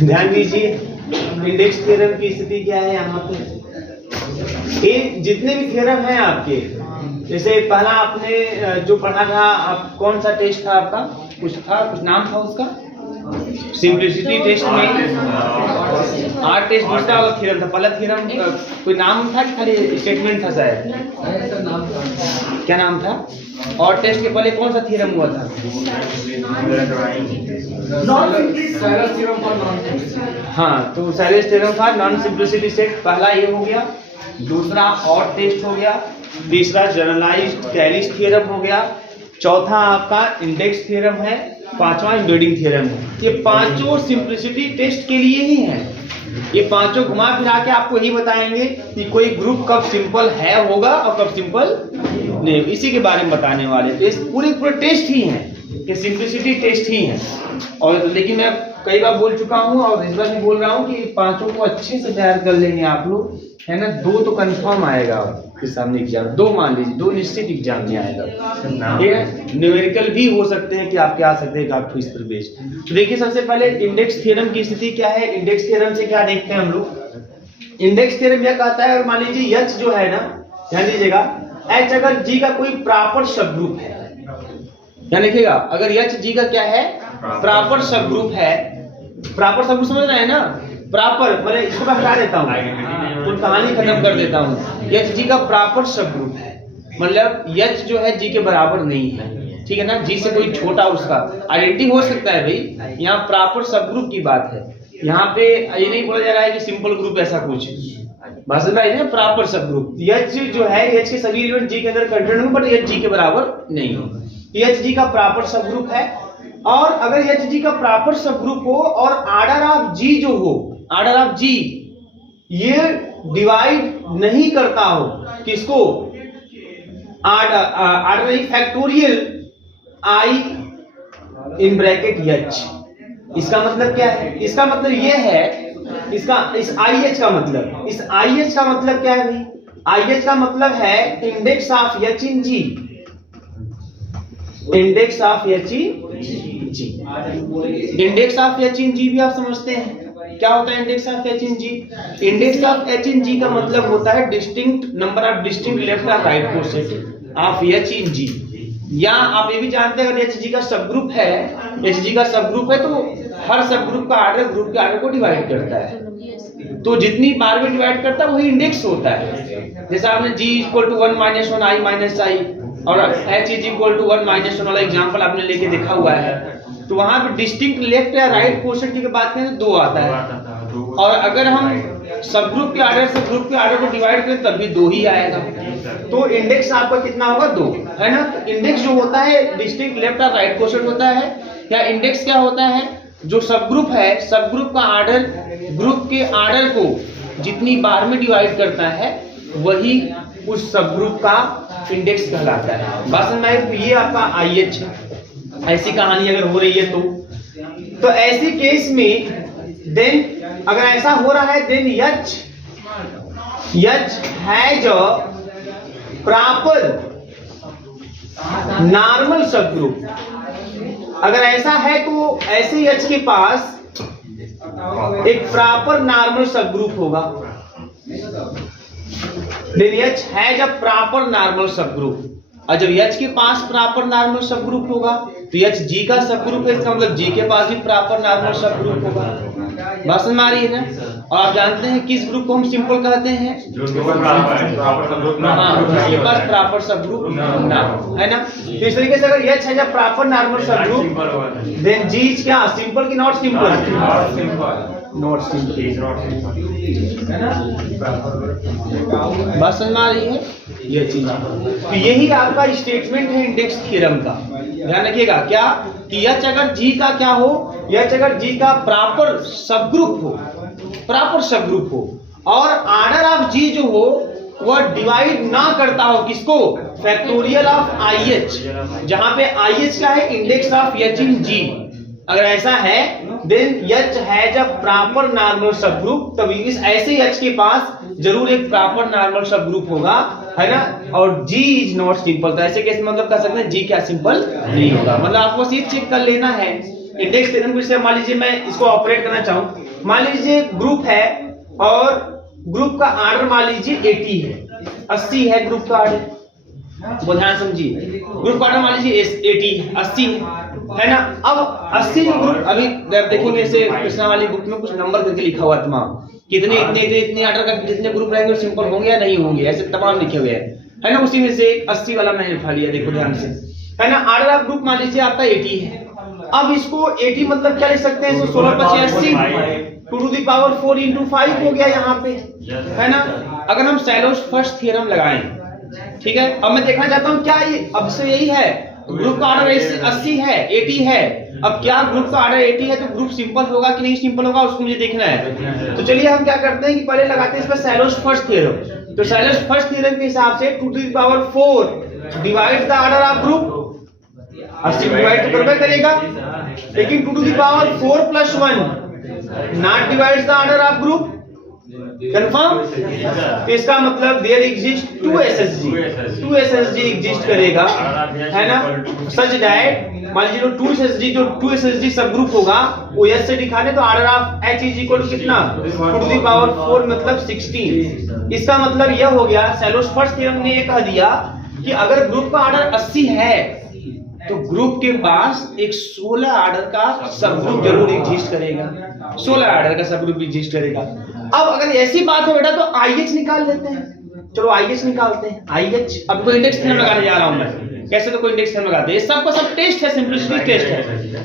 ध्यान दीजिए index theorem की स्थिति क्या है यहाँ पे। ये जितने भी थ्योरम हैं आपके, जैसे पहला आपने जो पढ़ा था, आप कौन सा टेस्ट था आपका, कुछ नाम था उसका, सिंप्लिसिटी टेस्ट में आर टेस्ट दूसरा वाला थ्योरम था। पहला थ्योरम कोई नाम था कि खाली स्टेटमेंट था शायद, क्या नाम था? और टेस्ट के पहले कौन सा थ्योरम हुआ था? हाँ, तो सैलेस थ्योरम था, नॉन सिंप्लिसिटी सेट, पहला ये हो गया, दूसरा और टेस्ट हो गया, तीसरा जनरलाइज्ड कैलिस थ्योरम हो गया, चौथा आपका इंडेक्स थ्योरम है, पांचवा एम्बेडिंग थ्योरम है। ये पांचों सिंप्लिसिटी टेस्ट के लिए ही हैं। ये पांचों घुमा फिरा के आपको यही बताएंगे कि कोई ग्रुप कब सिंपल है होगा और कब सिंपल नहीं, इसी के बारे में बताने वाले। तो इस पूरे टेस्ट ही हैं, ये सिंप्लिसिटी टेस्ट ही हैं। और लेकिन मैं कई बार बोल चुका हूँ और इस बार भी बोल रहा हूँ कि पांचों को अच्छे से तैयार कर लेंगे आप लोग, है ना। 2 तो कंफर्म आएगा आपके सामने एग्जाम, 2 मान लीजिए, 2 निश्चित एग्जाम में आएगा। ठीक है, न्यूमेरिकल भी हो सकते हैं कि आपके आ सकते हैं आप इस पर बेस्ड। तो देखिए सबसे पहले इंडेक्स थ्योरम की स्थिति क्या है। इंडेक्स थ्योरम से क्या देखते हैं हम लोग। इंडेक्स थ्योरम यह कहता है, मान लीजिए H जो है ना, ध्यान दीजिएगा, H अगर G का कोई प्रॉपर सबग्रुप है, ध्यान रखिएगा, अगर H G का क्या है, प्रॉपर सबग्रुप है। प्रॉपर सबग्रुप समझ रहे हैं ना, प्रॉपर मतलब इसको मैं हटा देता हूँ, तो कहानी खत्म कर देता हूँ। H G का प्रॉपर सबग्रुप है, मतलब H जो है G के बराबर नहीं है, ठीक है ना, G से कोई छोटा उसका आइडेंटिटी हो सकता है भाई। यहाँ प्रॉपर सबग्रुप की बात है, यहाँ पे ये नहीं बोला जा रहा है कि सिंपल ग्रुप ऐसा कुछ, बस ना प्रॉपर सबग्रुप। H जो है, H के सभी एलिमेंट G के अंदर कंटेंट होंगे, बट H G के बराबर नहीं हो। H G का प्रॉपर सबग्रुप है, और अगर H G का प्रॉपर सबग्रुप हो और ऑर्डर ऑफ G जो हो, ऑर्डर ऑफ G ये डिवाइड नहीं करता हो किसको, ऑर्डर नहीं, factorial I in bracket H। इसका मतलब क्या है, इसका मतलब ये है, इसका इस IH का मतलब, इस IH का मतलब क्या है भाई, IH का मतलब है index of H in G, index of H in G। Index of H in G भी आप समझते हैं क्या होता है index of H in G। Index of H in G का मतलब होता है distinct number of distinct left और right coset of H in G। या आप ये भी जानते हैं अगर H G का सबग्रुप है, H G का सबग्रुप है तो हर सबग्रुप का ऑर्डर ग्रुप के ऑर्डर को डिवाइड करता है, तो जितनी बार में डिवाइड करता है वही इंडेक्स होता है। जैसे आपने G equal to 1 minus 1 I minus I और H is equal to 1 minus 1 वाला एग्जांपल आपने लेके देखा हुआ है, तो वहां पे डिस्टिंक्ट लेफ्ट या राइट कोसेट की बात करें तो 2 आता है, और अगर हम सबग्रुप के ऑर्डर से ग्रुप के ऑर्डर को डिवाइड करें तब भी 2 ही आएगा। तो इंडेक्स आपका कितना होगा, 2, है ना। तो इंडेक्स जो होता है डिस्टिंक्ट लेफ्ट और राइट कोसेट होता है, या इंडेक्स क्या होता है, जो सबग्रुप है, सबग्रुप का ऑर्डर ग्रुप के ऑर्डर को जितनी बार में डिवाइड करता है वही उस सबग्रुप का इंडेक्स कहलाता है। बस में ये आपका IH है। ऐसी कहानी अगर हो रही है तो ऐसी केस में देन अगर ऐसा हो रहा है then H has a proper normal subgroup. अगर ऐसा है तो ऐसे H के पास एक प्रॉपर नॉर्मल सबग्रुप होगा, then H has a proper normal subgroup. और जब H के पास प्रॉपर नॉर्मल सबग्रुप होगा तो H G का सबग्रुप है, इसका मतलब G के पास भी प्रॉपर नॉर्मल सबग्रुप होगा। बात समझ में आ रही है ना। और आप जानते हैं किस ग्रुप को हम सिंपल कहते हैं, जिसके पास प्रॉपर सबग्रुप ना हो, है ना। तो इस तरीके से अगर H has a proper normal subgroup then G is क्या, सिंपल की नॉट सिंपल, नॉट सिंपल, है ना। बात समझ में आ रही है ये चीज। तो यही आपका स्टेटमेंट है इंडेक्स थ्योरम का। ध्यान रखिएगा क्या कि H अगर G का क्या हो, H अगर G का प्रॉपर सबग्रुप हो, प्रॉपर सबग्रुप हो, और ऑर्डर ऑफ G जो हो वह डिवाइड ना करता हो किसको, फैक्टोरियल ऑफ IH, जहां पे IH क्या है, index of H in G। अगर ऐसा है then H has a proper normal subgroup, तभी इस ऐसे H के पास जरूर एक प्रॉपर नॉर्मल सबग्रुप होगा, है ना। और G इज नॉट सिंपल, तो ऐसे केस मतलब कह सकते हैं G क्या सिंपल नहीं होगा। मतलब आपको ये चेक कर लेना है इंडेक्स थ्योरम को मान लीजिए मैं इसको ऑपरेट करना चाहूं, मान लीजिए ग्रुप है और ग्रुप का आर्डर मान लीजिए 80 है, 80 है ग्रुप का आर्डर, वो ध्यान समझिए, ग्रुप का आर्डर मान लीजिए 80 80 है ना। अब 80 जो ग्रुप अभी देखेंगे ऐसे कृष्णा वाली बुक में कुछ नंबर करके लिखा हुआ तमाम, कितने इतने आर्डर का जितने ग्रुप रहेंगे सिंपल होंगे या नहीं होंगे, ऐसे तमाम लिखे हुए है ना। उसी में से 80 वाला मैंने उठा लिया, देखो ध्यान से, है ना। आर्डर ऑफ ग्रुप मान लीजिए आपका 80 है। अब इसको 80 मतलब क्या लिख सकते हैं, 16 25 80 2 to the power 4 into 5 हो गया यहाँ पे, है ना। अगर हम सैलोस फर्स्ट थ्योरम लगाएं, ठीक है, अब मैं देखना चाहता हूँ क्या ये अब से यही है, ग्रुप का ऑर्डर 80 है 80 है, अब क्या ग्रुप का ऑर्डर 80 है तो ग्रुप सिंपल होगा कि नहीं सिंपल होगा उसको मुझे देखना है। तो चलिए हम क्या करते हैं कि पहले लगाते हैं इस पर सैलोस फर्स्ट थ्योरम। तो सैलोस फर्स्ट थ्योरम के हिसाब से 2 to the power 4 divides the order of group, 80 divide तो करबे करेगा, लेकिन 2 to the power 4 plus 1 not divides the order of group, confirm. तो इसका मतलब देयर एग्जिस्ट 2 SSG एग्जिस्ट करेगा, है ना, सच दैट मान लीजिए 2 SSG सब ग्रुप होगा वो S से दिखाने तो order of H is equal to कितना 2 to the power 4 मतलब 16। इसका मतलब यह हो गया सैलोस फर्स्ट थ्योरम ने ये कह दिया कि अगर ग्रुप का ऑर्डर 80 है तो ग्रुप के पास एक 16 ऑर्डर का सब ग्रुप जरूर एग्जिस्ट करेगा, 16 ऑर्डर का सब ग्रुप एग्जिस्ट करेगा। अब अगर ऐसी बात है बेटा तो IH निकाल लेते हैं, चलो IH निकालते हैं। IH अब कोई इंडेक्स थ्योरम लगाने जा रहा हूं मैं, कैसे तो कोई इंडेक्स थ्योरम लगाते हैं, ये सब का सब टेस्ट है, सिंपलिसिटी टेस्ट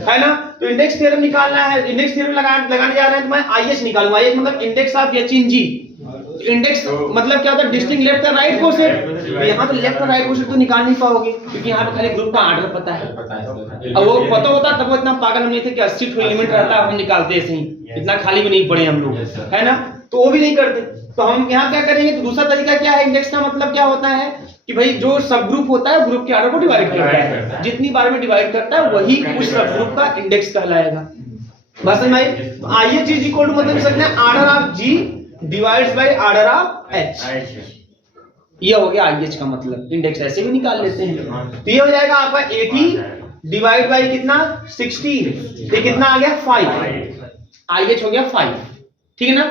है ना। तो इंडेक्स थ्योरम निकालना है, इंडेक्स थ्योरम लगाने जा रहे हैं तो मैं IH निकालूंगा। IH मतलब index of H in G। Index मतलब क्या होता है, डिस्टिंक्ट लेफ्ट और राइट कोसेट। यहाँ पे लेफ्ट और राइट कोसेट तो निकाल नहीं पाओगे क्योंकि यहाँ पे खाली ग्रुप का ऑर्डर पता है। अब वो पता होता तब वो इतना पागल हम नहीं थे कि 80 ठो एलिमेंट रहता है हम निकालते ऐसे ही, इतना खाली भी नहीं पड़े हम लोग, है ना, तो वो भी नहीं करते। तो हम यहाँ क्या करेंगे, तो दूसरा तरीका क्या है, इंडेक्स का मतलब क्या होता है कि भाई जो सब ग्रुप होता है ग्रुप के ऑर्डर को डिवाइड करता है, जितनी बार में डिवाइड करता है वही उस सब ग्रुप का इंडेक्स कहलाएगा। बस समझ आई। IH इज इक्वल टू मतलब सकते हैं order of G divides by order of H, ये हो गया IH का मतलब। इंडेक्स ऐसे भी निकाल लेते हैं। तो ये हो जाएगा आपका 80 डिवाइड बाय कितना 16, ये कितना आ गया 5, IH हो गया 5, ठीक है ना।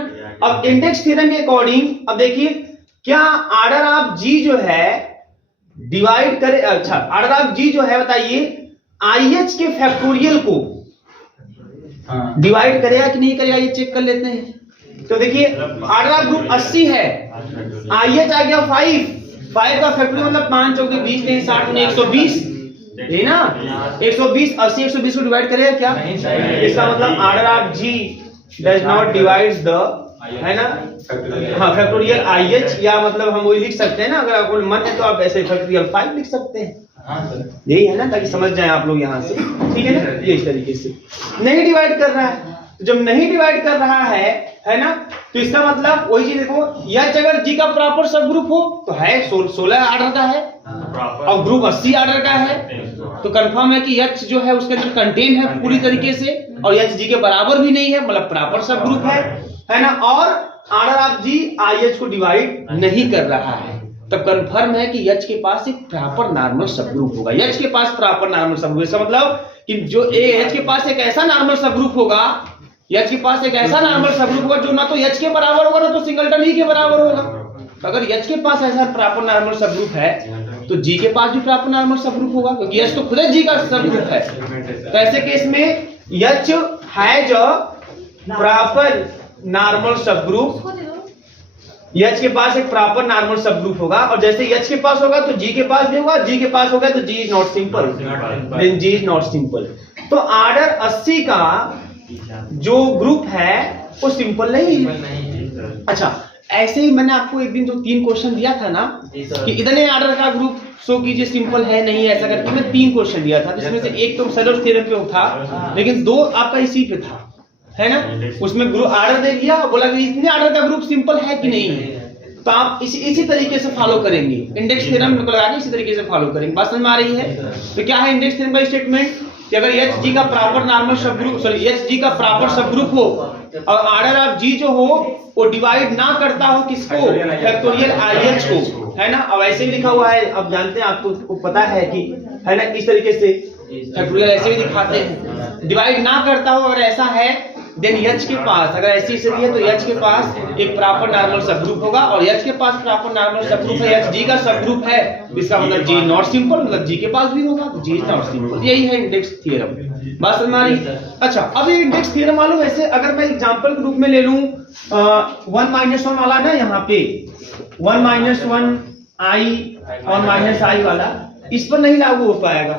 अब इंडेक्स थ्योरम के अकॉर्डिंग अब देखिए क्या ऑर्डर ऑफ G जो है डिवाइड करे, अच्छा ऑर्डर ऑफ G जो है बताइए IH के फैक्टोरियल को डिवाइड करेगा कि नहीं करेगा, ये चेक कर लेते हैं। तो देखिए ऑर्डर ऑफ ग्रुप 80 है, IH आ गया 5 का फैक्टोरियल मतलब 5 चौके 20 नहीं 60 में 120 है ना, 120 80 120 को डिवाइड करेगा क्या, इसका मतलब order of G does not divides the, है ना, हाँ फैक्टोरियल IH, या मतलब हम वही लिख सकते हैं ना, अगर आपको मन है तो आप ऐसे फैक्टोरियल 5 लिख सकते हैं, यही है ना, ताकि समझ जाए आप लोग यहाँ से, ठीक है ना। ये इस तरीके से नहीं डिवाइड कर रहा है, तो जब नहीं डिवाइड कर रहा है ना, तो इसका मतलब वही चीज देखो, H अगर G का प्रॉपर सब ग्रुप हो तो है 16 ऑर्डर का है और ग्रुप 80 ऑर्डर का है, तो कंफर्म है कि H जो है उसका जो कंटेन है पूरी तरीके से, और H G के बराबर भी नहीं है, मतलब प्रॉपर सब ग्रुप है ना, और ऑर्डर ऑफ G IH को डिवाइड नहीं कर रहा है, तब कंफर्म है कि H के पास एक प्रॉपर नॉर्मल सब ग्रुप होगा। H के पास प्रॉपर नॉर्मल सब ग्रुप, इसका मतलब कि जो H के पास एक ऐसा नॉर्मल सब ग्रुप होगा, H के पास एक ऐसा नॉर्मल सब ग्रुप होगा जो ना तो H के बराबर होगा ना तो सिंगलटन ही के बराबर होगा। तो अगर H के पास ऐसा प्रॉपर नॉर्मल सब ग्रुप है तो G के पास भी प्रॉपर नॉर्मल सब ग्रुप होगा, क्योंकि H तो खुद G का सब ग्रुप है। तो ऐसे केस में H has a proper normal सब ग्रुप, H के पास एक प्रॉपर नॉर्मल सब ग्रुप होगा, और जैसे H के पास होगा तो G के पास भी होगा, G के पास होगा तो G is not simple, then G is not simple. तो ऑर्डर 80 का जो ग्रुप है वो सिंपल नहीं है। अच्छा ऐसे ही मैंने आपको एक दिन जो 3 क्वेश्चन दिया था ना कि इतने ऑर्डर का ग्रुप शो कीजिए सिंपल है नहीं, ऐसा करके मैं 3 क्वेश्चन दिया था, जिसमें से एक तो सैलोस थ्योरम पे था, लेकिन 2 आपका इसी पे था, है ना। उसमें ग्रुप ऑर्डर दे दिया, बोला कि इतने ऑर्डर का ग्रुप सिंपल है कि नहीं है, तो आप इसी तरीके से फॉलो करेंगे, इंडेक्स थ्योरम को लगा के इसी तरीके से फॉलो करेंगे। बात समझ में आ रही है। तो क्या है इंडेक्स थ्योरम का स्टेटमेंट कि अगर H G का प्रॉपर नॉर्मल सब ग्रुप, सॉरी H G का प्रॉपर सब ग्रुप हो और ऑर्डर ऑफ G जो हो वो डिवाइड ना करता हो किसको, फैक्टोरियल IH को, है ना। अब ऐसे ही लिखा हुआ है, अब जानते हैं आपको पता है कि, है ना, इस तरीके से फैक्टोरियल ऐसे भी दिखाते हैं। डिवाइड ना करता हो अगर ऐसा है, देन H के पास अगर ऐसी स्थिति है तो H के पास एक प्रॉपर नॉर्मल सब ग्रुप होगा, और H के पास प्रॉपर नॉर्मल सब ग्रुप है, H G का सब ग्रुप है, इसका मतलब G नॉट सिंपल, मतलब G के पास भी होगा तो G नॉट सिंपल। यही है इंडेक्स थ्योरम। बात समझ में आ रही? अच्छा, अब ये इंडेक्स थ्योरम मालूम ऐसे अगर मैं एग्जांपल के रूप में ले लूं 1 - 1 वाला ना, यहाँ पे 1 - 1 I और -I वाला, इस पर नहीं लागू हो पाएगा।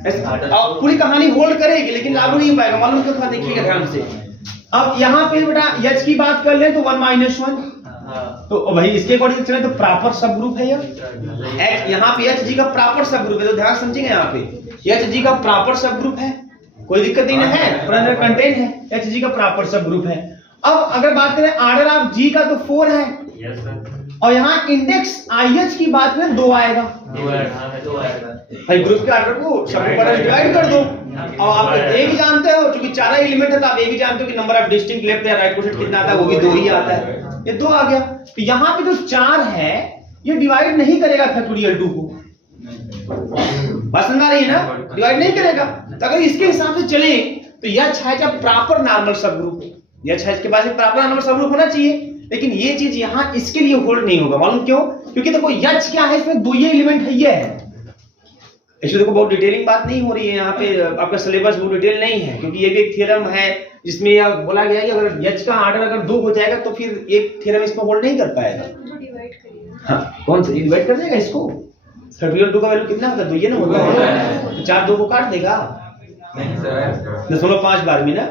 पूरी कहानी होल्ड करेगी लेकिन लागू नहीं हो पाएगा। मालूम क्यों? थोड़ा देखिएगा ध्यान से। अब यहाँ पे बेटा H की बात कर ले तो 1 - 1, तो भाई इसके अकॉर्डिंग चले तो प्रॉपर सब ग्रुप है यह। यहाँ पे H G का प्रॉपर सब ग्रुप है, तो ध्यान समझेंगे यहाँ पे H G का प्रॉपर सब ग्रुप है, कोई दिक्कत नहीं है, कंटेंट है, H G का प्रॉपर सब ग्रुप है। अब अगर बात करें ऑर्डर ऑफ G का तो 4 है, और यहाँ इंडेक्स IH की बात करें 2 आएगा। भाई ग्रुप के ऑर्डर को सब पर डिवाइड कर दो, और आप ए भी जानते हो क्योंकि 4 एलिमेंट है तो आप ये भी जानते हो कि नंबर ऑफ डिस्टिंक्ट लेफ्ट या राइट क्वोटिएंट कितना आता है, वो भी 2 ही आता है, ये 2 आ गया। तो यहाँ पे जो 4 है ये डिवाइड नहीं करेगा फैक्टोरियल 2 को, बात समझ आ रही है ना, डिवाइड नहीं करेगा। तो अगर इसके हिसाब से चले तो H है जब प्रॉपर नॉर्मल सब ग्रुप, H है इसके पास एक प्रॉपर नॉर्मल सब ग्रुप होना चाहिए, लेकिन ये चीज यहाँ इसके लिए होल्ड नहीं होगा। मालूम क्यों? क्योंकि देखो H क्या है, इसमें 2 ही एलिमेंट है, ये है। इसलिए देखो बहुत डिटेलिंग बात नहीं हो रही है यहाँ पे, आपका सिलेबस बहुत डिटेल नहीं है, क्योंकि ये भी एक थ्योरम है जिसमें यह बोला गया है कि अगर H का ऑर्डर अगर 2 हो जाएगा तो फिर एक थ्योरम इसमें होल्ड नहीं कर पाएगा। हाँ, कौन सा डिवाइड कर देगा इसको? फैक्टोरियल 2 का वैल्यू कितना होता है? 2 ये ना होता है, 4 2 को काट देगा 0.5 बार में ना,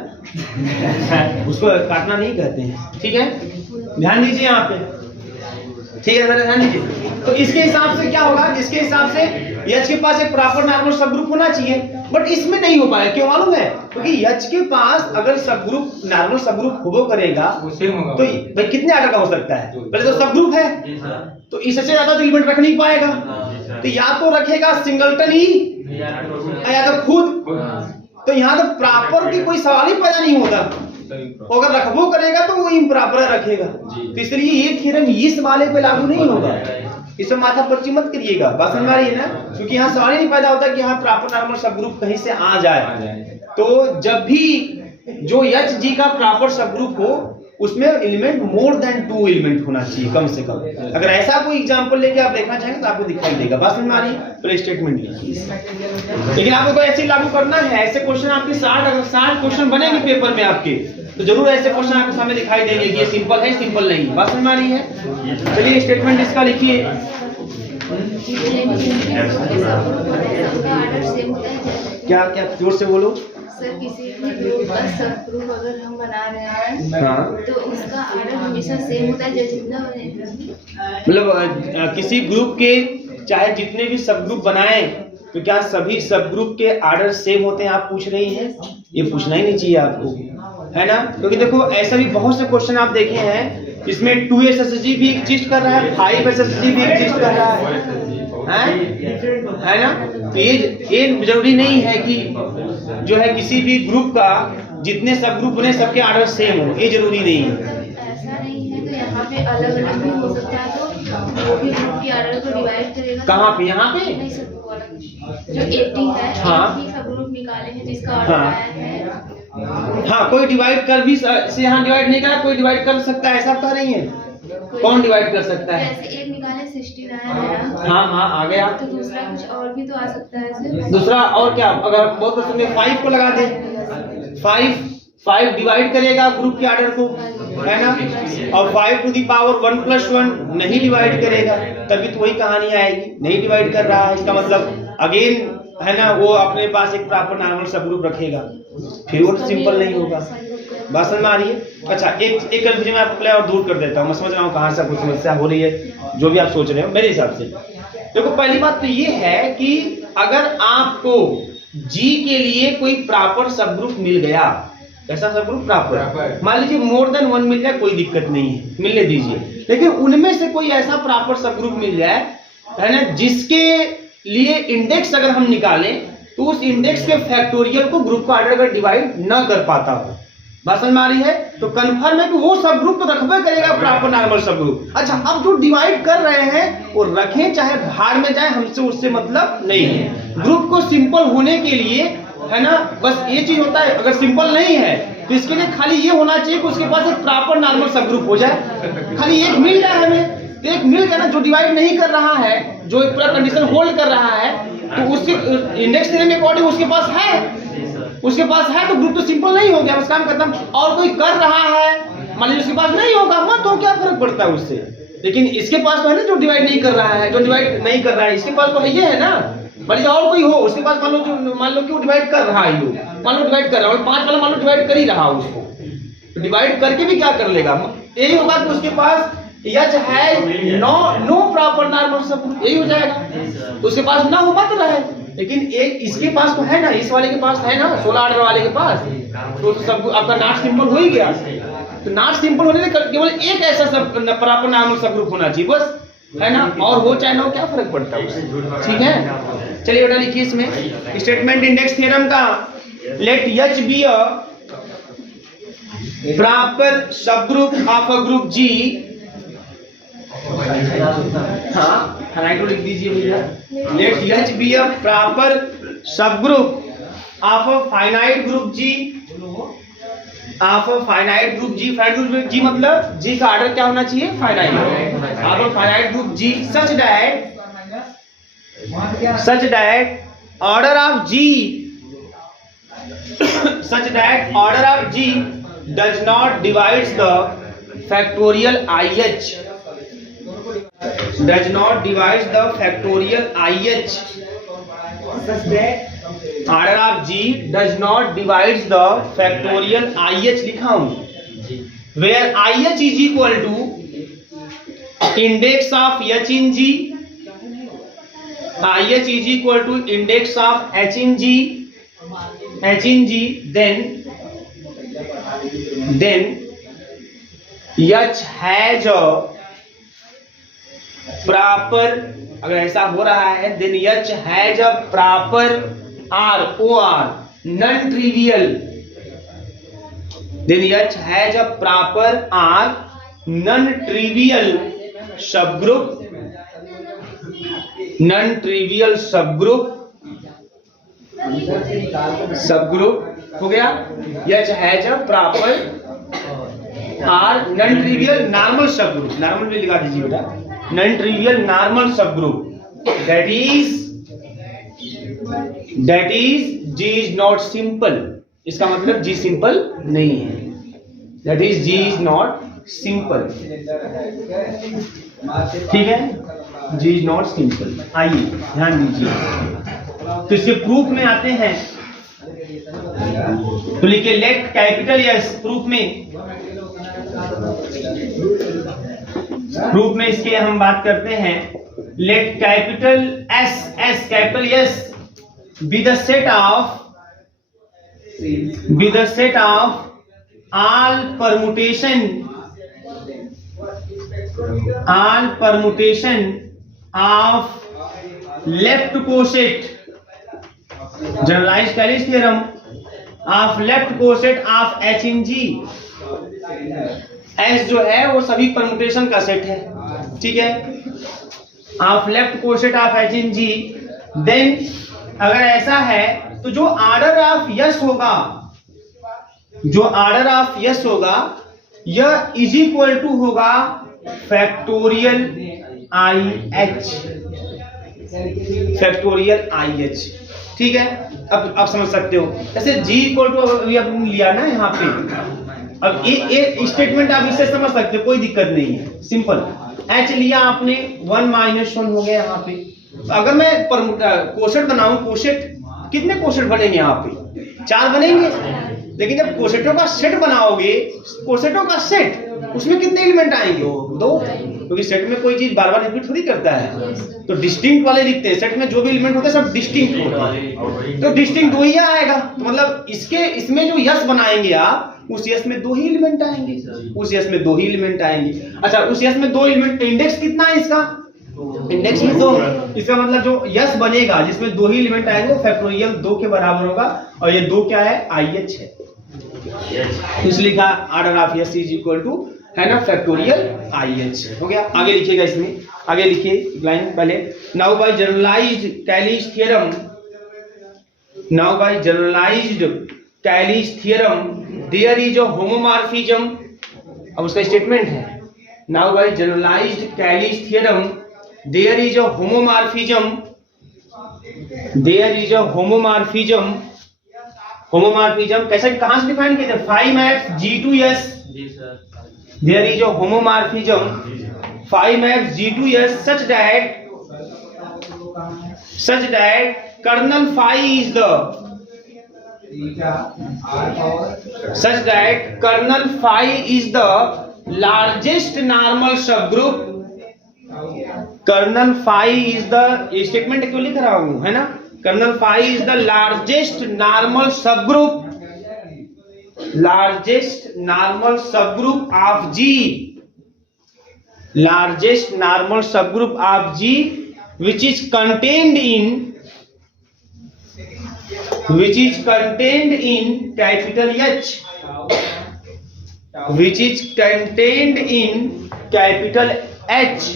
उसको काटना नहीं कहते हैं, ठीक है, ध्यान दीजिए यहाँ पे, ठीक है, ध्यान दीजिए। तो इसके हिसाब से क्या होगा, इसके हिसाब से H के पास एक प्रॉपर नॉर्मल सब ग्रुप होना चाहिए, बट इसमें नहीं हो पाएगा। क्यों मालूम है? क्योंकि H के पास अगर सब ग्रुप नॉर्मल सब ग्रुप हो करेगा तो भाई कितने ऑर्डर का हो सकता है? पहले तो सब ग्रुप है, तो इससे ज्यादा एलिमेंट रख नहीं पाएगा, तो या तो रखेगा सिंगलटन ही या तो खुद, तो यहाँ तो प्रॉपर की कोई सवाल ही पैदा नहीं होता, तो अगर रखबो करेगा तो वो इम्प्रॉपर रखेगा। तो इसलिए ये थ्योरम इस वाले पे लागू नहीं होगा, इसमें माथा पच्ची मत करिएगा, बात समझ आ रही है ना, क्योंकि यहाँ सवाल ही नहीं पैदा होता कि यहाँ प्रॉपर नॉर्मल सब ग्रुप कहीं से आ जाए। तो जब भी जो H G का प्रॉपर सब ग्रुप हो उसमें एलिमेंट मोर देन 2 एलिमेंट होना चाहिए कम से कम। अगर ऐसा कोई एग्जांपल लेके आप देखना चाहेंगे तो आपको दिखाई देगा, बात समझ में आ रही है? तो स्टेटमेंट लिखिए, लेकिन आपको ऐसे लागू करना है, ऐसे क्वेश्चन आपके 60 क्वेश्चन बनेंगे पेपर में आपके, तो जरूर ऐसे क्वेश्चन आपके सामने दिखाई देंगे कि ये सिंपल है सिंपल नहीं, बात समझ में आ रही है? चलिए स्टेटमेंट इसका लिखिए। क्या क्या जोर से बोलो सर, किसी भी ग्रुप का सब ग्रुप अगर हम बना रहे हैं हाँ, तो उसका ऑर्डर हमेशा सेम होता है जैसे जितना बने, मतलब किसी ग्रुप के चाहे जितने भी सब ग्रुप बनाए तो क्या सभी सब ग्रुप के ऑर्डर सेम होते हैं? आप पूछ रही हैं, ये पूछना ही नहीं चाहिए आपको, है ना, क्योंकि देखो ऐसा भी बहुत से क्वेश्चन आप देखे हैं इसमें 2 SSG भी एग्जिस्ट कर रहा है, 5 SSG भी एग्जिस्ट कर रहा है ना। तो ये जरूरी नहीं है कि जो है किसी भी ग्रुप का जितने सब ग्रुप बने सबके ऑर्डर सेम हो, ये जरूरी नहीं है। ऐसा नहीं है, तो यहाँ पे अलग अलग भी हो सकता है, तो वो भी ग्रुप की ऑर्डर को डिवाइड करेगा। कहाँ पे? यहाँ पे नहीं सर, वो अलग जो 80 है, हाँ, 80 सब ग्रुप निकाले हैं जिसका ऑर्डर आया है। हाँ, कोई डिवाइड कर भी से यहाँ डिवाइड नहीं करा, कोई डिवाइड कर सकता है, ऐसा कह रही है? कौन डिवाइड कर सकता है? जैसे एक निकाले 69 है, हाँ हाँ आ गया, तो दूसरा कुछ और भी तो आ सकता है सर। दूसरा और क्या? अगर बहुत पसंद है 5 को लगा दे, 5 डिवाइड करेगा ग्रुप के ऑर्डर को, है ना, और 5 टू दी पावर 1 + 1 नहीं डिवाइड करेगा, तभी तो वही कहानी आएगी, नहीं डिवाइड कर रहा है, इसका मतलब अगेन है ना वो अपने पास एक प्रॉपर नॉर्मल सब ग्रुप रखेगा, फिर वो सिंपल नहीं होगा, बात समझ में आ रही है? अच्छा, एक कंफ्यूजन मैं आपको और दूर कर देता हूँ, मैं समझ रहा हूँ कहाँ से कुछ समस्या हो रही है, जो भी आप सोच रहे हो मेरे हिसाब से। देखो पहली बात तो ये है कि अगर आपको G के लिए कोई प्रॉपर सब ग्रुप मिल गया, ऐसा सब ग्रुप प्रॉपर, मान लीजिए मोर देन 1 मिल जाए, कोई दिक्कत नहीं है, मिलने दीजिए, लेकिन उनमें से कोई ऐसा प्रॉपर सब ग्रुप मिल जाए, है ना, जिसके लिए इंडेक्स अगर हम निकालें तो उस इंडेक्स के फैक्टोरियल को ग्रुप का ऑर्डर अगर डिवाइड न कर पाता हो, बात समझ में आ रही है? तो कंफर्म है कि वो सब ग्रुप तो रखबे करेगा प्रॉपर नॉर्मल सब ग्रुप। अच्छा, अब जो डिवाइड कर रहे हैं वो रखें चाहे भाड़ में जाए, हमसे उससे मतलब नहीं है। ग्रुप को सिंपल होने के लिए है ना, बस ये चीज होता है, अगर सिंपल नहीं है तो इसके लिए खाली ये होना चाहिए कि उसके पास एक प्रॉपर नॉर्मल सब ग्रुप हो जाए, खाली एक मिल जाए हमें। तो एक मिल गया ना, जो डिवाइड नहीं कर रहा है, जो एक पूरा कंडीशन होल्ड कर रहा है, तो उसके इंडेक्स थ्योरम के अकॉर्डिंग उसके पास है तो ग्रुप तो सिंपल नहीं हो गया, बस काम खत्म। और कोई कर रहा है, मान लीजिए उसके पास नहीं होगा, मत हो, क्या फर्क पड़ता है उससे। लेकिन इसके पास तो है ना जो डिवाइड नहीं कर रहा है, जो डिवाइड नहीं कर रहा है इसके पास तो है, ये है ना। मान लीजिए और कोई हो उसके पास, मान लो कि वो डिवाइड कर रहा है, मान लो डिवाइड कर रहा है, और 5 वाला मान लो डिवाइड कर ही रहा है उसको, तो डिवाइड करके भी क्या कर लेगा, यही होगा कि उसके पास यच है नो प्रॉपर नॉर्मल सब, यही हो जाएगा। उसके पास ना होगा तो रहे, लेकिन एक इसके पास तो है ना, इस वाले के पास है ना, 16 ऑर्डर वाले के पास, तो सब आपका नॉट सिंपल हो ही गया। तो नॉट सिंपल होने से केवल एक ऐसा सब प्रॉपर नॉर्मल सब ग्रुप होना चाहिए बस, है ना, और हो चाहे ना हो क्या फर्क पड़ता है उससे, ठीक है। चलिए बेटा लिखिए इसमें स्टेटमेंट इंडेक्स थ्योरम का, let H be a proper sub group of a group G. हाँ, राइट लिख दीजिए भैया। Let H be a proper sub group of a finite group G, of a finite group G. Finite group G मतलब G का order क्या होना चाहिए, finite. Of a finite group G such that order of G does not divides the factorial IH, does not divide the factorial IH, order of G does not divide the factorial IH लिखा हूं, where IH is equal to index of H in G, IH is equal to index of H in G, then H has a proper, अगर ऐसा हो रहा है then H has a proper OR non trivial, then H has a proper non trivial subgroup, non trivial subgroup हो गया। H has a proper non trivial normal सब group, normal भी लिखा दीजिए बेटा, नॉन ट्रिवियल नॉर्मल सब group, that is G is not simple. इसका मतलब G सिंपल नहीं है, that is G is not simple, ठीक है, G इज नॉट सिंपल। आइए ध्यान दीजिए, तो इसके प्रूफ में आते हैं, तो लिखिए लेट कैपिटल एस, प्रूफ में इसके हम बात करते हैं, let capital S be the set of all permutation of left coset, generalized Cauchy theorem of left coset of H in G। S जो है वो सभी परमुटेशन का सेट है, ठीक है, of left coset of H in G। Then अगर ऐसा है तो जो ऑर्डर ऑफ यस होगा यह इज इक्वल टू होगा फैक्टोरियल IH, ठीक है। अब आप समझ सकते हो, जैसे G इक्वल टू अभी आपने लिया ना यहाँ पे, अब ये स्टेटमेंट आप इससे समझ सकते हो, कोई दिक्कत नहीं है, सिंपल। H लिया आपने, 1 - 1 हो गया यहाँ पे। तो अगर मैं कोसेट बनाऊं, कोसेट कितने कोसेट बनेंगे यहाँ पे, 4 बनेंगे। लेकिन जब कोसेटों का सेट बनाओगे, कोसेटों का सेट, उसमें कितने एलिमेंट आएंगे, 2, क्योंकि सेट में कोई चीज बार बार रिपीट थोड़ी करता है, तो डिस्टिंक्ट वाले लिखते हैं, सेट में जो भी एलिमेंट होते हैं सब डिस्टिंक्ट होते हैं, तो डिस्टिंक्ट 2 ही आएगा। तो मतलब इसमें जो यस बनाएंगे आप, उस यस में 2 ही एलिमेंट आएंगे, अच्छा उस यस में 2 एलिमेंट, इंडेक्स कितना है इसका, इंडेक्स में 2, इसका मतलब जो यस बनेगा जिसमें 2 ही एलिमेंट आएंगे फैक्टोरियल 2 के बराबर होगा, और ये 2 क्या है, IH है, इसलिए लिखा order of S is equal to, है ना, फैक्टोरियल आई एच हो गया। आगे लिखिएगा, इसमें आगे लिखिए लाइन पहले, now by generalised Cayley's theorem, now by generalised Cayley's theorem there is a homomorphism. अब उसका स्टेटमेंट है, now by generalised Cayley's theorem there is a homomorphism, there is a homomorphism. Homomorphism कैसे, कहां से डिफाइन किया था, 5f G2s, there is a homomorphism 5f G2s such that kernel phi is the, such that kernel phi is the largest normal subgroup, kernel phi is the, ये statement क्यों लिख रहा हूं, है ना, kernel phi is the largest normal subgroup, largest normal subgroup of G, largest normal subgroup of G which is contained in, which is contained in capital H, which is contained in capital H।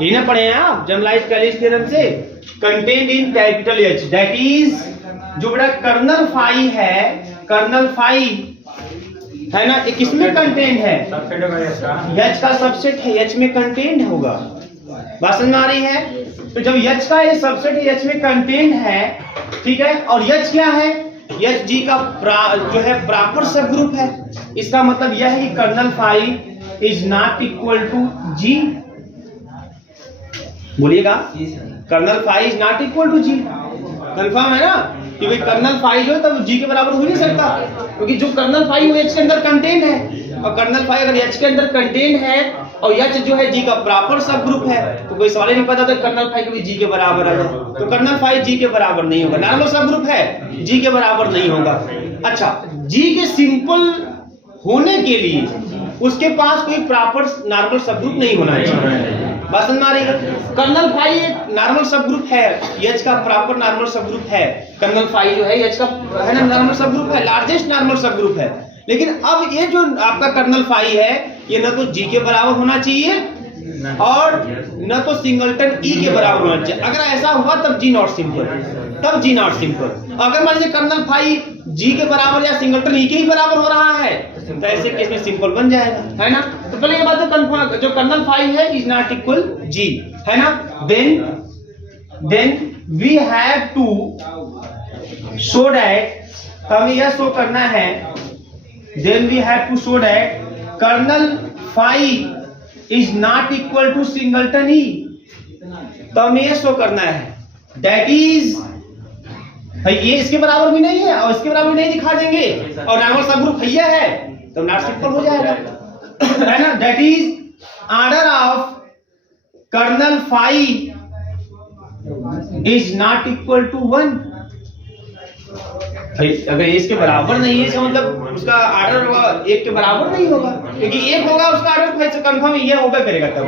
ये ना पढ़े हैं आप generalised Cayley's theorem से, contained in capital H, that is जो बड़ा colonel phi है, colonel phi है ना, ये किसमें कंटेंट है, H का सबसेट है, H में कंटेंट होगा, बात समझ में आ रही है। तो जब H का ये सबसेट है, H में कंटेंट है, ठीक है, और H क्या है, H G का जो है प्रॉपर सब ग्रुप है, इसका मतलब यह है कि kernel phi is not equal to G, बोलिएगा, kernel phi is not equal to G, confirm है ना, कि भाई कर्नल फाई जो है तब G के बराबर हो नहीं सकता, क्योंकि जो कर्नल फाई वो H के अंदर कंटेंट है, और कर्नल फाई अगर H के अंदर कंटेंट है और H जो है G का प्रॉपर सब ग्रुप है, तो कोई सवाल ही नहीं पता था कर्नल फाई कभी G के बराबर आ जाए, तो कर्नल फाई G के बराबर नहीं होगा, नॉर्मल सब ग्रुप है G के बराबर नहीं होगा। अच्छा, G के सिंपल होने के लिए उसके पास कोई प्रॉपर नॉर्मल सब ग्रुप नहीं होना चाहिए, बात समझ में आ रही है। कर्नल फाई एक नॉर्मल सब ग्रुप है, H का प्रॉपर नॉर्मल सब ग्रुप है, कर्नल फाई जो है H का है ना नॉर्मल सब ग्रुप है, लार्जेस्ट नॉर्मल सब ग्रुप है, लेकिन अब ये जो आपका कर्नल फाई है ये न तो G के बराबर होना चाहिए और न तो सिंगलटन E के बराबर होना चाहिए। अगर ऐसा हुआ तब G नॉट सिंपल, तब G नॉट सिंपल। अगर मान लीजिए कर्नल फाई G के बराबर या सिंगलटन E के ही बराबर हो रहा है तो ऐसे केस में सिंपल बन जाएगा, है ना। तो पहले ये बात तो कंफर्म, जो कर्नल फाई है इज नॉट इक्वल G, है ना। Then we have to show that, हमें यह शो करना है, then we have to show that kernel phi is not equal to singleton E, तो हमें यह शो करना है दैट इज, ये इसके बराबर भी नहीं है और इसके बराबर भी नहीं दिखा देंगे और नॉर्मल सब ग्रुप भैया है तो नॉट सिंपल हो जाएगा, है ना। That is order of kernel phi is not equal to 1। अगर इसके बराबर नहीं है इसका मतलब उसका ऑर्डर एक के बराबर नहीं होगा, क्योंकि एक होगा उसका ऑर्डर कंफर्म ये होगा करेगा तब,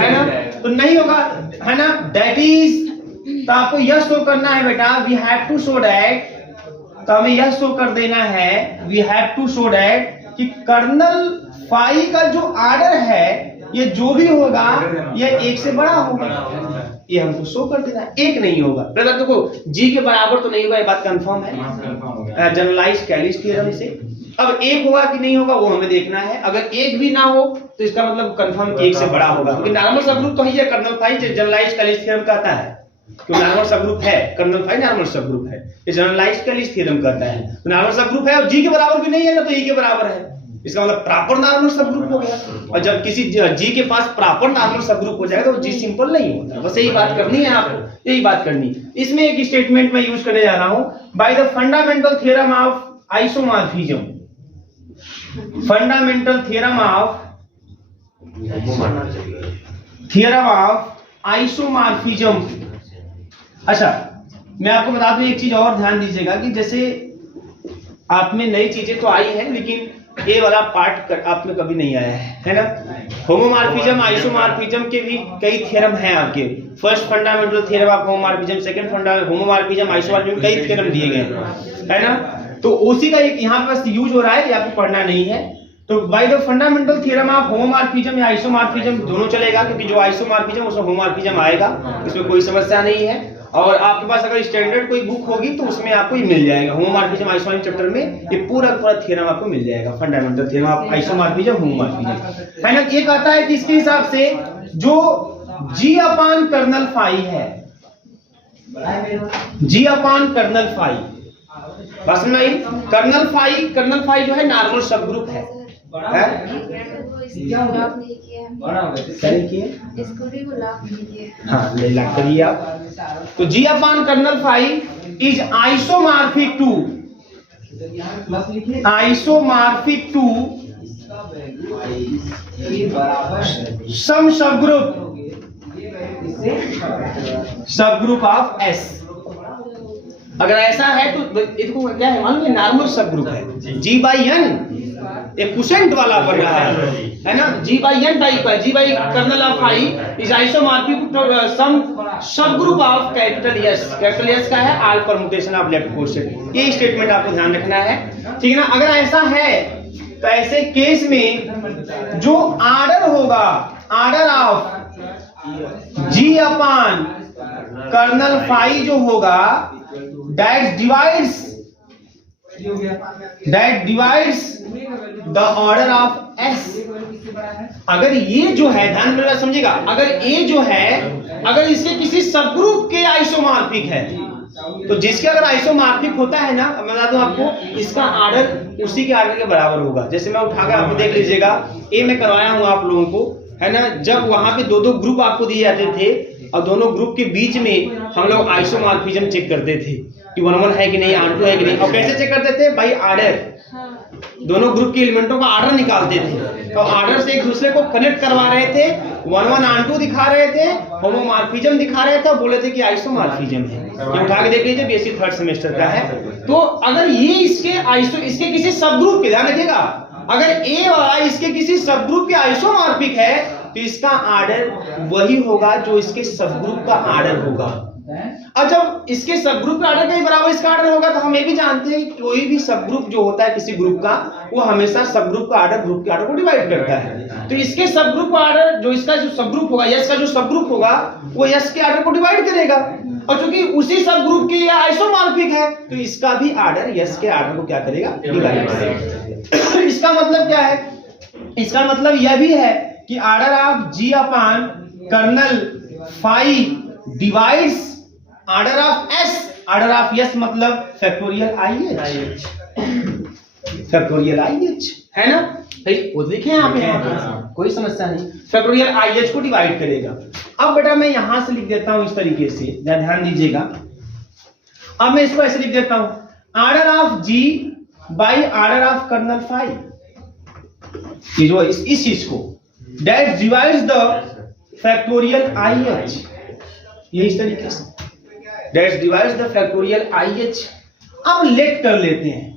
है ना, तो नहीं होगा, है ना। दैट इज, तो आपको यह शो करना है बेटा, we have to show that, तो हमें यह शो कर देना है, we have to show that कि कर्नल फाई का जो ऑर्डर है ये जो भी होगा ये एक से बड़ा होगा, ये हमको शो कर देना है, एक नहीं होगा। ब्रदर देखो G के बराबर तो नहीं होगा, ये बात कंफर्म है जनरलाइज्ड कैलिज थ्योरम से। अब एक होगा कि नहीं होगा वो हमें देखना है, अगर एक भी ना हो तो इसका मतलब कंफर्म कि एक से बड़ा होगा, क्योंकि नॉर्मल सब ग्रुप तो है kernel phi generalised Cayley's theorem कहता है, क्योंकि नॉर्मल सब ग्रुप है, कर्नल फाई नॉर्मल सब ग्रुप है, ये जनरलाइज्ड कैलिज थ्योरम कहता है। तो नॉर्मल सब ग्रुप है और G के बराबर भी नहीं है ना, तो E के बराबर है, इसका मतलब प्रॉपर नॉर्मल सब ग्रुप हो गया। और जब किसी G के पास प्रॉपर नॉर्मल सब ग्रुप हो जाएगा तो G सिंपल नहीं होता। बस यही बात करनी है आपको, यही बात करनी। इसमें एक स्टेटमेंट मैं यूज करने जा रहा हूं, by the fundamental theorem of isomorphism, fundamental theorem of isomorphism. अच्छा, मैं आपको बता दूं एक चीज और ध्यान दीजिएगा कि जैसे आप में नई चीजें तो आई है लेकिन ये वाला पार्ट आप में कभी नहीं आया है ना। होमोमॉर्फिज्म आइसोमॉर्फिज्म के भी कई थ्योरम हैं आपके, first fundamental theorem of homomorphism, second homomorphism isomorphism, कई थ्योरम दिए गए हैं, है ना। तो उसी का एक यहाँ पर यूज हो रहा है, ये आपको पढ़ना नहीं है। तो by the fundamental theorem of homomorphism या आइसोमॉर्फिज्म दोनों चलेगा, क्योंकि जो आइसोमॉर्फिज्म उसमें होमोमॉर्फिज्म आएगा, इसमें कोई समस्या नहीं है। और आपके पास अगर स्टैंडर्ड कोई बुक होगी तो उसमें आपको ये मिल जाएगा, होमोमॉर्फिज्म आइसोमॉर्फिज्म चैप्टर में ये पूरा थ्योरम आपको मिल जाएगा, fundamental theorem of isomorphism homomorphism है ना। ये कहता है कि इसके हिसाब से जो G अपान कर्नल फाई है, G अपान कर्नल फाई, बस में कर्नल फाई जो है नॉर्मल सब ग्रुप है। इसको भी लॉक कीजिए। हाँ ले लॉक करिए आप। तो G upon kernel phi is isomorphic to some subgroup of S। अगर ऐसा है तो इसको क्या है, मान लो नॉर्मल सब ग्रुप है, G बाई N एक क्वोशिएंट वाला बन रहा है ना, G बाई N टाइप है, G by kernel of phi is isomorphic to some sub group of capital S। Capital S का है all permutation of left quotient. ये स्टेटमेंट आपको ध्यान रखना है, ठीक है ना। अगर ऐसा है तो ऐसे केस में जो ऑर्डर होगा, order of G upon kernel phi जो होगा that divides the order of S। अगर ये जो है, ध्यान में समझिएगा, अगर ये जो है अगर इसके किसी सबग्रुप के आइसोमॉर्फिक है, तो जिसके अगर आइसोमॉर्फिक होता है ना, मैं बता दूं आपको, इसका ऑर्डर उसी के ऑर्डर के बराबर होगा। जैसे मैं उठाकर आपको देख लीजिएगा, ए में करवाया हूं आप लोगों को, है ना। जब वहां पे दो ग्रुप आपको दिए जाते थे और दोनों ग्रुप के बीच में हम लोग आइसोमॉर्फिज्म चेक करते थे कि 1 है कि नहीं, ऑन2 है कि नहीं। और कैसे चेक करते थे? बाय ऑर्डर, दोनों ग्रुप के एलिमेंटों का ऑर्डर निकालते थे, तो ऑर्डर से एक दूसरे को कनेक्ट करवा रहे थे, 1 ऑन2 दिखा रहे थे, होमोमॉर्फिज्म दिखा रहे थे और बोले थे कि आइसोमॉर्फिज्म है। ये उठा के देख लीजिए, बीएससी 3rd सेमेस्टर का है। तो अगर ये इसके किसी सबग्रुप के, ध्यान रखिएगा, अगर ए वाला इसके किसी सबग्रुप के आइसोमॉर्फिक है तो इसका ऑर्डर वही होगा जो इसके सबग्रुप का ऑर्डर होगा। और जब इसके सबग्रुप के ऑर्डर के बराबर इसका ऑर्डर होगा, तो हम ये भी जानते हैं कि कोई भी सबग्रुप जो होता है किसी ग्रुप का, वो हमेशा सबग्रुप का ऑर्डर ग्रुप के ऑर्डर को डिवाइड करता है। तो इसके सबग्रुप का ऑर्डर, जो इसका जो सबग्रुप होगा, यस का जो सबग्रुप होगा, वो यस के ऑर्डर को डिवाइड करेगा। और चूंकि उसी सबग्रुप की यह आइसोमॉर्फिक है, तो इसका भी ऑर्डर यस के ऑर्डर को क्या करेगा, डिवाइड करेगा। इसका मतलब क्या है? इसका मतलब यह भी है कि order of G upon kernel phi divides order of S। Order of S मतलब फैक्टोरियल IH, फैक्टोरियल IH है ना भाई, वो देखें यहाँ पे कोई समस्या नहीं, फैक्टोरियल IH को डिवाइड करेगा। अब बेटा मैं यहां से लिख देता हूं इस तरीके से, ध्यान दीजिएगा। अब मैं इसको ऐसे लिख देता हूं, order of G by order of kernel phi, ये जो इस चीज को that divides the factorial IH, ये इस तरीके से that divides the factorial IH। अब लेट कर लेते हैं।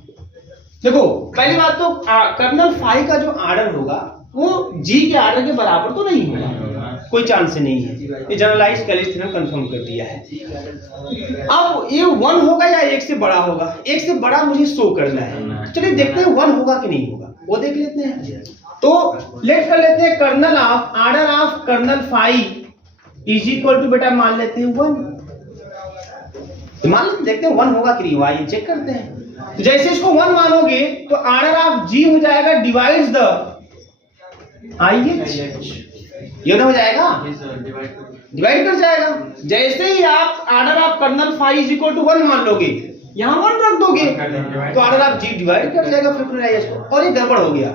देखो पहली बात तो कर्नल फाई का जो ऑर्डर होगा वो G के ऑर्डर के बराबर तो नहीं होगा, कोई चांस से नहीं है, ये जनरलाइज्ड कैलिस थ्योरम कंफर्म कर दिया है। अब ये 1 होगा या 1 से बड़ा होगा? 1 से बड़ा मुझे शो करना है। चलिए देखते हैं 1 होगा कि नहीं होगा, वो देख लेते हैं। तो लेट कर लेते हैं kernel of order of kernel phi is equal to, बेटा मान लेते हैं 1। तो मान लेते, देखते हैं 1 होगा कि नहीं होगा, ये चेक करते हैं। तो जैसे इसको 1 मानोगे तो ऑर्डर ऑफ G हो जाएगा डिवाइड्स द IH, ये हो जाएगा, डिवाइड कर जाएगा। जैसे ही आप order of kernel phi is equal to 1 मान लोगे, यहां 1 रख दोगे, तो ऑर्डर ऑफ G डिवाइड कर जाएगा फैक्टोरियल IH को, और ये गड़बड़ हो गया।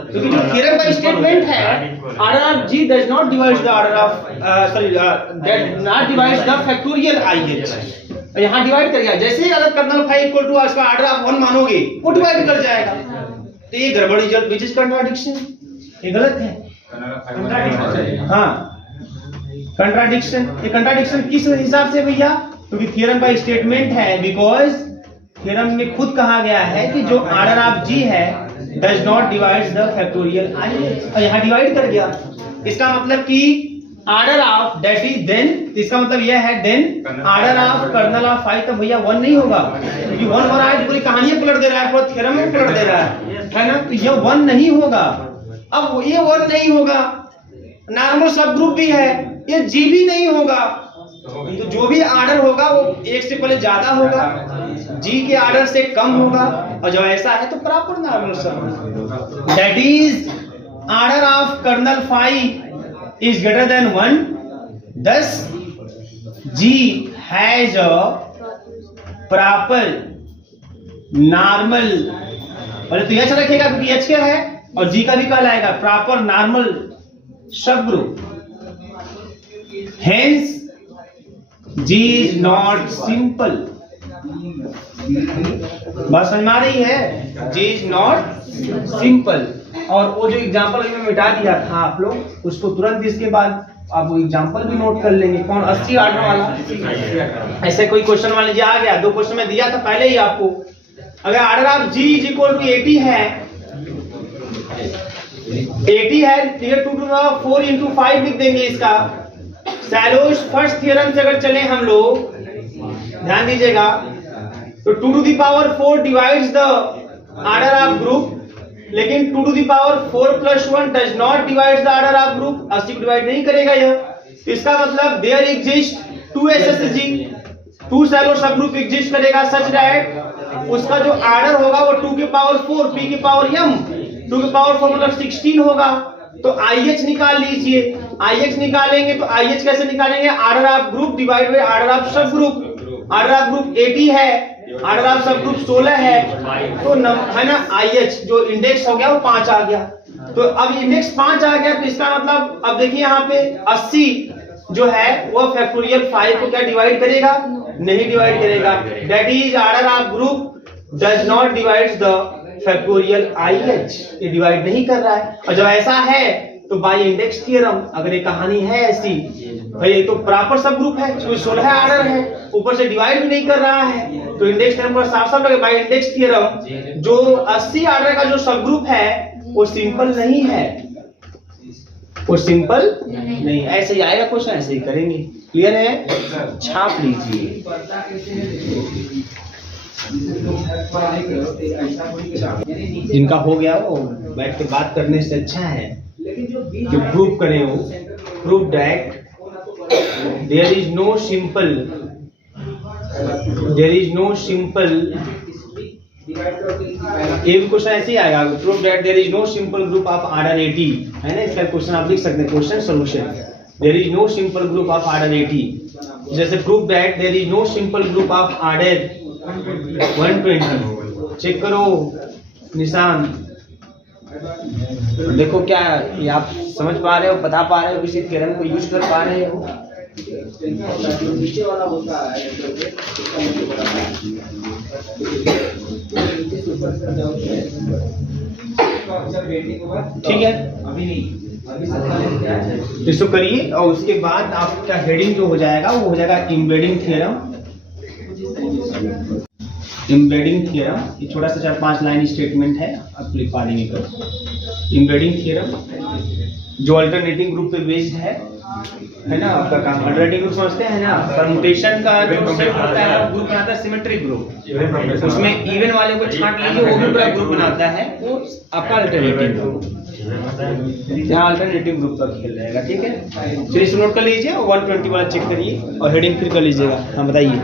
क्योंकि जो थ्योरम का स्टेटमेंट है, order of G does not divides the order of does not divides the factorial IH, यहां डिवाइड कर गया। जैसे ही अगर कर्नल फाई इक्वल टू इसका ऑर्डर ऑफ 1 मानोगे, वो डिवाइड कर जाएगा। तो ये गड़बड़ रिजल्ट, व्हिच इज कंट्राडिक्शन, ये गलत है। हाँ कंट्राडिक्शन, ये कंट्राडिक्शन किस हिसाब से भैया? क्योंकि थ्योरम का स्टेटमेंट है, बिकॉज थ्योरम में खुद कहा गया है कि जो ऑर्डर ऑफ G है does not divides the factorial IH, और यहाँ डिवाइड कर गया। इसका मतलब कि order of that is then, इसका मतलब यह है then order of kernel of five, तो भैया 1 नहीं होगा क्योंकि 1 हो रहा है, पूरी कहानी पलट दे रहा है, पूरा थ्योरम में पलट दे रहा है ना, तो ये 1 नहीं होगा। अब ये 1 नहीं होगा, नॉर्मल सब ग्रुप भी है, ये जी भी नहीं होगा, तो जो भी ऑर्डर होगा वो 1 से पहले ज्यादा होगा, जी के ऑर्डर से कम होगा, और जब ऐसा है तो प्रॉपर नॉर्मल सब। That is order of colonel five is greater than 1, thus G has a proper normal, और तो H रखेगा क्योंकि H क्या है, और G का भी कहलाएगा प्रॉपर नॉर्मल सब group, hence G is not simple। बात समझ में आ रही है? G is not simple। और वो जो एग्जांपल अभी मैं मिटा दिया था आप लोग, उसको तुरंत इसके बाद आप वो एग्जांपल भी नोट कर लेंगे। कौन 80 ऑर्डर वाला, ऐसे कोई क्वेश्चन मान लीजिए आ गया, 2 क्वेश्चन में दिया था पहले ही आपको, अगर order of G is equal to 80 है, 80 है, तो 2 to the 4 into 5 लिख देंगे इसका। सैलोज फर्स्ट थ्योरम से अगर चले हम लोग, ध्यान दीजिएगा, तो 2 to the power 4 divides the order of group, लेकिन 2 to the power 4 plus 1 does not divide the order of group, 80 को डिवाइड नहीं करेगा यह, तो इसका मतलब there exist 2 SSG, 2 शैलो सब ग्रुप एग्जिस्ट करेगा सच दैट उसका जो ऑर्डर होगा वो 2 की पावर 4 p की पावर m, 2 की पावर 4 मतलब 16 होगा। तो IH निकाल लीजिए, IH निकालेंगे तो IH कैसे निकालेंगे, order of group divide by order of सब ग्रुप, ऑर्डर ऑफ ग्रुप 80 है, ऑर्डर ऑफ सब ग्रुप 16 है, तो है ना IH जो इंडेक्स हो गया वो 5 आ गया। तो अब इंडेक्स 5 आ गया, तो इसका मतलब अब देखिए यहाँ पे 80 जो है वो फैक्टोरियल 5 को क्या डिवाइड करेगा, नहीं डिवाइड करेगा। That is order of group does not divides the factorial IH, ये डिवाइड नहीं कर रहा है। और जब ऐसा है तो बाय इंडेक्स थ्योरम, अगर ये कहानी है ऐसी, भाई ये तो प्रॉपर सब ग्रुप है, इसमें 16 ऑर्डर है, ऊपर से डिवाइड भी नहीं कर रहा है, तो इंडेक्स थ्योरम पर साफ-साफ लगे बाय इंडेक्स थ्योरम जो 80 ऑर्डर का जो सब ग्रुप है वो सिंपल नहीं है, वो सिंपल नहीं। ऐसे ही आएगा क्वेश्चन, ऐसे ही करेंगे। क्लियर है? छाप लीजिए। जिनका हो गया वो बैठ के बात करने से अच्छा है कि प्रूव करें वो, prove that there is no simple, there is no simple, ये भी क्वेश्चन ऐसे ही आएगा, prove that there is no simple group of order 80, है ना, इसका क्वेश्चन आप लिख सकते हैं, question solution, there is no simple group of order 80, जैसे prove that there is no simple group of order 120। Check करो निशान, देखो क्या ये आप समझ पा रहे हो, बता पा रहे हो, किसी थ्योरम को यूज कर पा रहे हो। ठीक है, इसको करिए और उसके बाद आपका हेडिंग जो हो जाएगा वो हो जाएगा एम्बेडिंग थ्योरम। एम्बेडिंग थ्योरम ये छोटा सा 4-5 लाइन स्टेटमेंट है, आप लिख पा लेंगे करो। एम्बेडिंग थ्योरम जो अल्टरनेटिंग ग्रुप पे बेस्ड है ना, आपका काम अल्टरनेटिंग ग्रुप समझते हैं ना, परम्यूटेशन का जो सेट होता है ग्रुप बनाता है सिमेट्रिक ग्रुप, उसमें इवन वाले को छांट लीजिए वो भी पूरा ग्रुप बनाता है, वो आपका अल्टरनेटिव ग्रुप, यहाँ अल्टरनेटिव ग्रुप का खेल रहेगा। ठीक है, चलिए नोट कर लीजिए, 120 वाला चेक करिए और हेडिंग फिर कर लीजिएगा। हाँ बताइए।